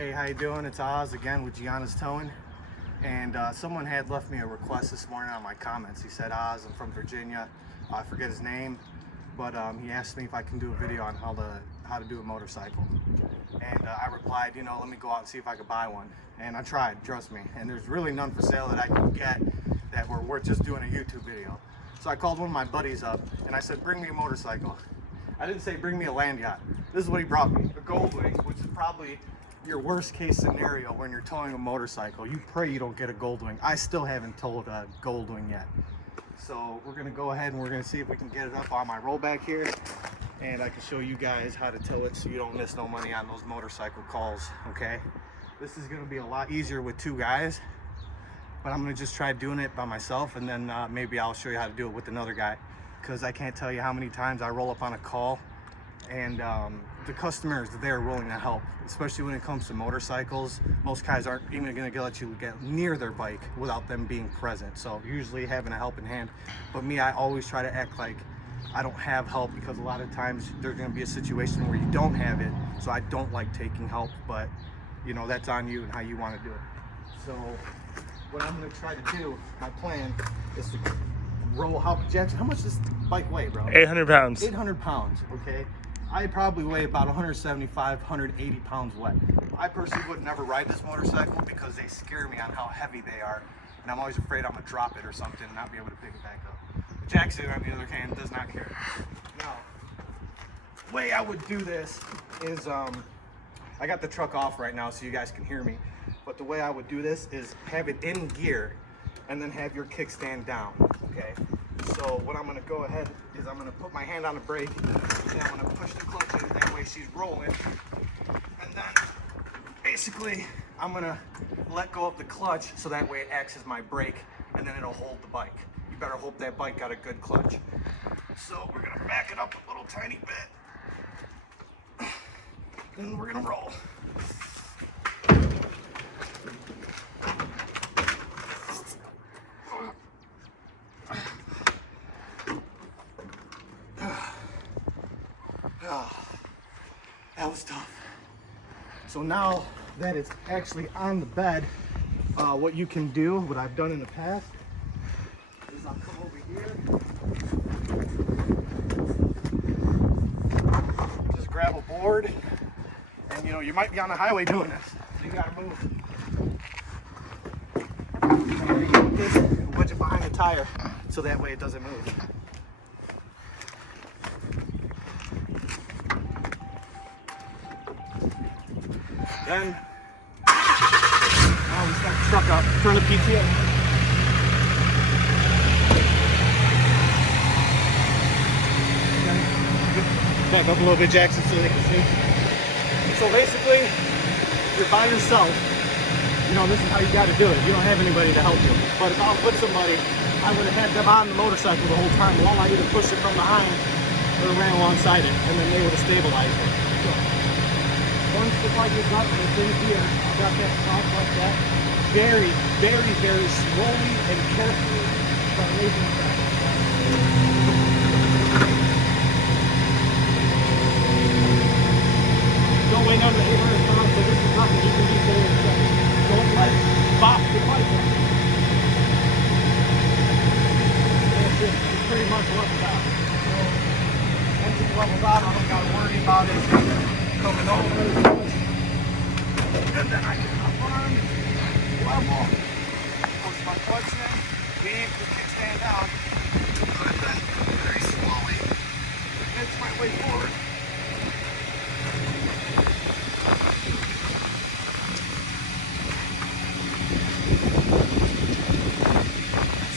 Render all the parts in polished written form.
Hey, how you doing? It's Oz again with Gianna's Towing. And someone had left me a request this morning on my comments. He said, Oz, I'm from Virginia. I forget his name, but he asked me if I can do a video on how to do a motorcycle. And I replied, you know, let me go out and see if I could buy one. And I tried, trust me. And there's really none for sale that I can get that were worth just doing a YouTube video. So I called one of my buddies up and I said, bring me a motorcycle. I didn't say bring me a land yacht. This is what he brought me, a Goldwing, which is probably your worst case scenario when you're towing a motorcycle. You pray you don't get a Goldwing. I still haven't towed a Goldwing yet. So we're gonna go ahead and we're gonna see if we can get it up on my rollback here, and I can show you guys how to tow it so you don't miss no money on those motorcycle calls, okay? This is gonna be a lot easier with two guys, but I'm gonna just try doing it by myself, and then maybe I'll show you how to do it with another guy, because I can't tell you how many times I roll up on a call and the customers, they're willing to help, especially when it comes to motorcycles. Most guys aren't even going to let you get near their bike without them being present, so usually having a helping hand. But me, I always try to act like I don't have help, because a lot of times there's going to be a situation where you don't have it, so I don't like taking help. But you know, that's on you and how you want to do it. So what I'm going to try to do, my plan is to roll. Jackson, how much does this bike weigh, bro? 800 pounds. 800 pounds, okay? I probably weigh about 175, 180 pounds wet. I personally would never ride this motorcycle because they scare me on how heavy they are. And I'm always afraid I'm gonna drop it or something and not be able to pick it back up. Jackson, on the other hand, does not care. Now, the way I would do this is, I got the truck off right now so you guys can hear me. But the way I would do this is have it in gear and then have your kickstand down, okay? So what I'm gonna go ahead is I'm gonna put my hand on the brake and I'm gonna push the clutch in, that way she's rolling. And then basically I'm gonna let go of the clutch so that way it acts as my brake, and then it'll hold the bike. You better hope that bike got a good clutch. So we're gonna back it up a little tiny bit. And we're gonna roll. That was tough. So now that it's actually on the bed, what you can do, what I've done in the past, is I'll come over here, just grab a board, and you know, you might be on the highway doing this, so you gotta move. And you put this and wedge it behind the tire, so that way it doesn't move. Then, we start the truck up, turn the PTO. Back up a little bit, Jackson, so they can see. So basically, if you're by yourself, you know, this is how you got to do it. You don't have anybody to help you. But if I was with somebody, I would have had them on the motorcycle the whole time. All I either pushed it from behind or ran alongside it, and then they would have stabilized it. So, once the bike is up and it's in here, I've got that top like that. Very, very, very slowly and carefully start raising it back. Don't weigh under 800 pounds, so this is nothing. You can just stay in check. Don't let it bop the bike up. That's it. It's pretty much leveled out. So, once it's leveled out, I don't got to worry about it coming over, and then I can hop on, level, push my clutch in, leave the kickstand down, and then very slowly edge my way forward.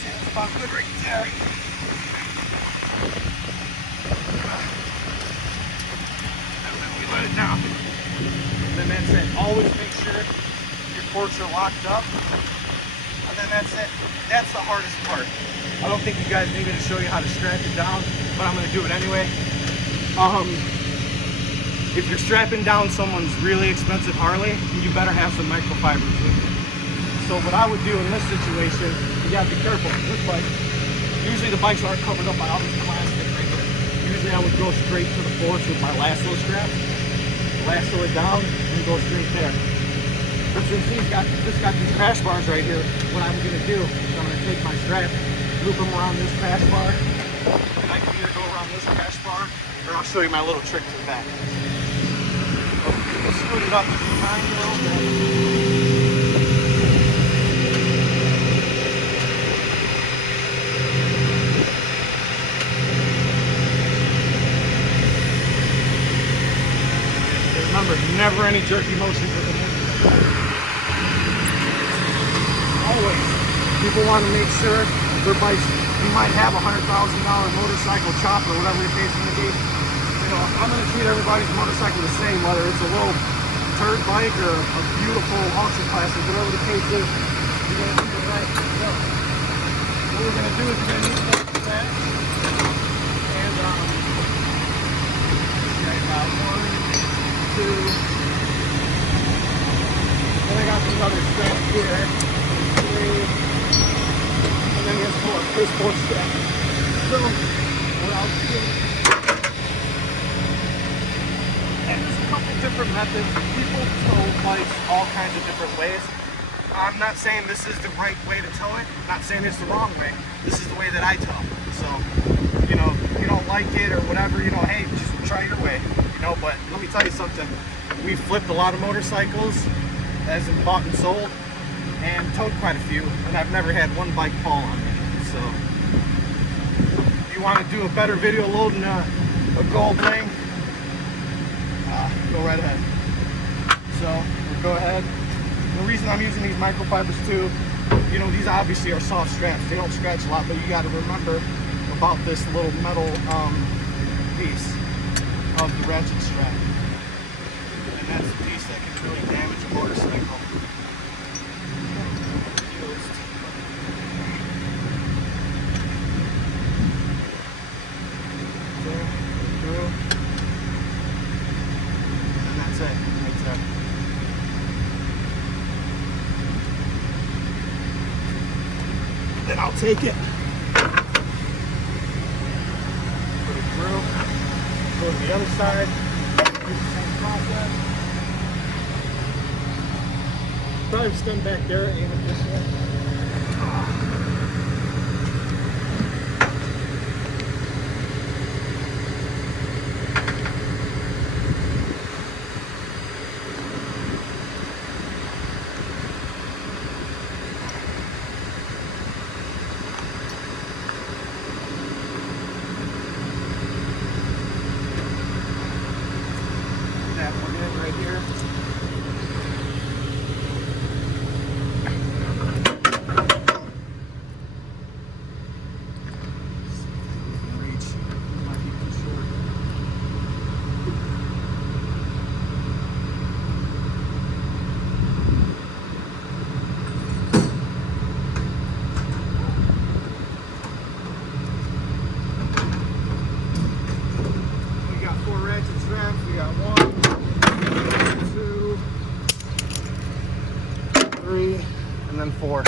That's about good right there. Let it down. And then that's it. Always make sure your forks are locked up. And then that's it. That's the hardest part. I don't think you guys need me to show you how to strap it down, but I'm going to do it anyway. If you're strapping down someone's really expensive Harley, you better have some microfibers with you. So what I would do in this situation, you got to be careful. This bike, usually the bikes aren't covered up by all this plastic right here. Usually I would go straight to the forks with my lasso strap. Lasso it down and go straight there. But since this got these crash bars right here, what I'm gonna do is I'm gonna take my strap, loop them around this crash bar, and I can either go around this crash bar, or I'll show you my little trick to the back. I'll scoot it up behind a little bit. Remember, never any jerky motions with the motor. Always. People want to make sure their bikes, you might have a $100,000 motorcycle chopper, whatever the case may be. You know, I'm going to treat everybody's motorcycle the same, whether it's a little turd bike or a beautiful ultra classic, whatever the case is, you're going to do it right. So, what we're going to do is we're going to need to make that. And, about 1, 2, then I got these other straps here, 3, and then here's 4, this 4 strap. So, what I'll do, and there's a couple different methods. People tow bikes all kinds of different ways. I'm not saying this is the right way to tow it. I'm not saying it's the wrong way. This is the way that I tow. So, you know, if you don't like it or whatever, you know, hey, just try your way. No, but let me tell you something. We flipped a lot of motorcycles, as in bought and sold, and towed quite a few, and I've never had one bike fall on me. So, if you want to do a better video loading a gold thing, go right ahead. So, we'll go ahead. The reason I'm using these microfibers too, you know, these obviously are soft straps. They don't scratch a lot, but you got to remember about this little metal piece of the ratchet strap, and that's the piece that can really damage a motorcycle. Through, and that's it, right there. Then I'll take it, put it through. Go to the other side, do the same process. Probably stand back there, aim it this way. Right here. Reach. Might be too short. We got 4 ratchet straps. We got 1, 2, 3, and then 4.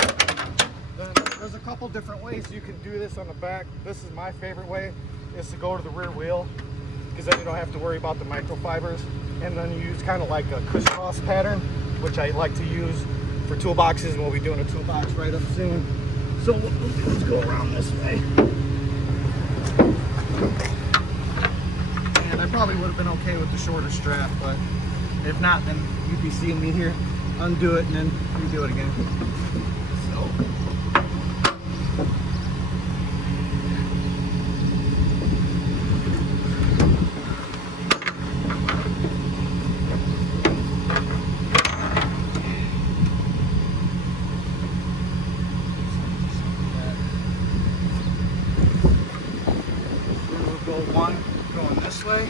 Then there's a couple different ways you can do this on the back. This is my favorite way, is to go to the rear wheel, because then you don't have to worry about the microfibers. And then you use kind of like a crisscross pattern, which I like to use for toolboxes, and we'll be doing a toolbox right up soon. So what we'll do is go around this way. And I probably would have been okay with the shorter strap, but if not, then you'd be seeing me here undo it and then redo it again. So. We'll go 1 going this way.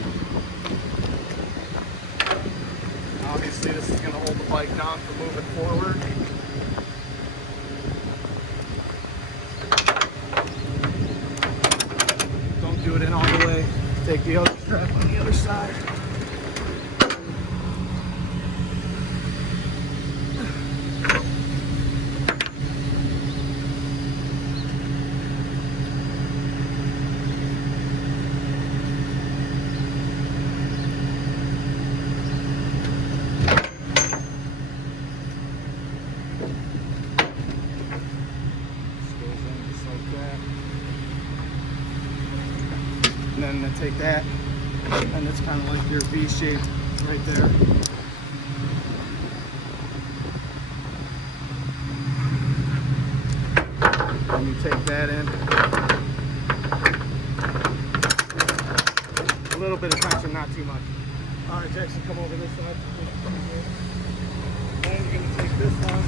Obviously this is going to hold the bike down for moving forward. Don't do it in all the way. Take the other strap on the other side. then take that, and it's kind of like your V shape right there. And you take that in. A little bit of tension, not too much. All right, Jackson, come over this side. And you're going to take this one.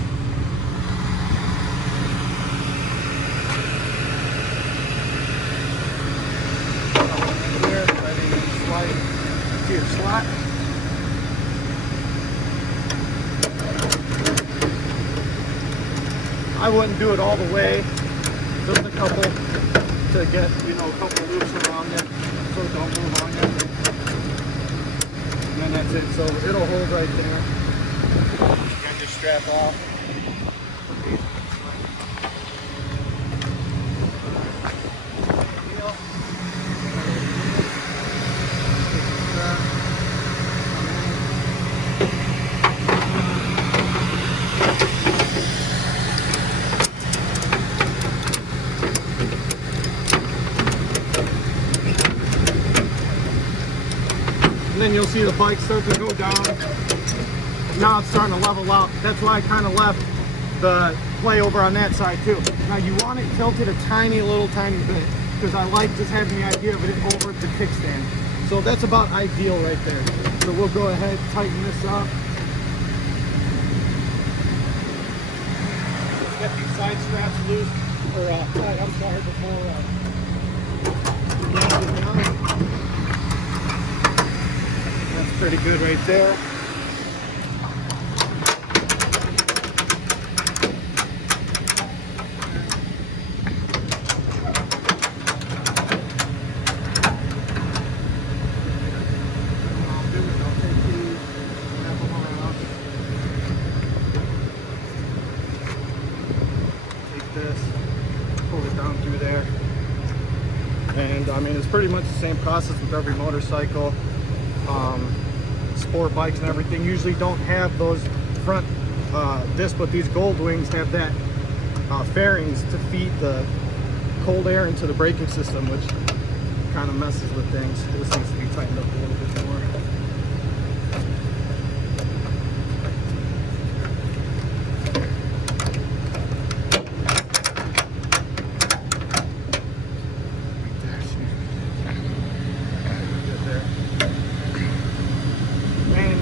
Right here, right in the slide to your slot. I wouldn't do it all the way, just a couple to get, you know, a couple loops around it so it don't move on you. And then that's it, so it'll hold right there. And just strap off. And then you'll see the bike start to go down. Now it's starting to level out. That's why I kind of left the play over on that side too. Now you want it tilted a tiny bit, because I like just having the idea of it over the kickstand. So that's about ideal right there. So we'll go ahead, tighten this up. Let's get these side straps loose, or tight, I'm sorry, before that's pretty good right there. And I mean, it's pretty much the same process with every motorcycle. Sport bikes and everything usually don't have those front discs, but these Goldwings have that fairings to feed the cold air into the braking system, which kind of messes with things. This needs to be tightened up a little bit more.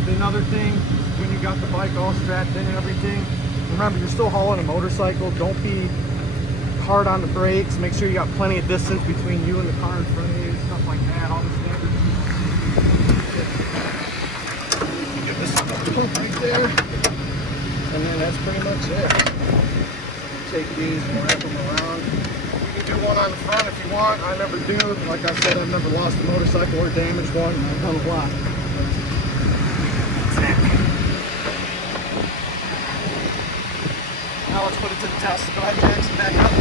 Another thing, when you got the bike all strapped in and everything, remember you're still hauling a motorcycle. Don't be hard on the brakes. Make sure you got plenty of distance between you and the car in front of you, stuff like that. All the standard. Get this on the pump right there, and then that's pretty much it. Take these and wrap them around. You can do one on the front if you want. I never do. Like I said, I've never lost a motorcycle or damaged one. I've done a lot. Now let's put it to the test. Go ahead, Jackson, back up.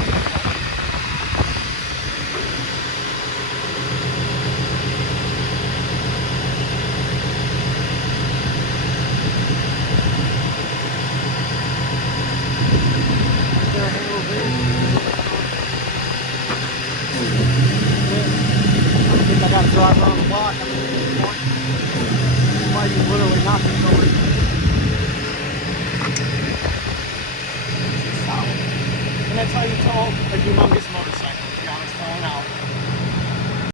I think I got to drive around the block. That's why you literally not going to know where. And that's how you tell a humongous motorcycle.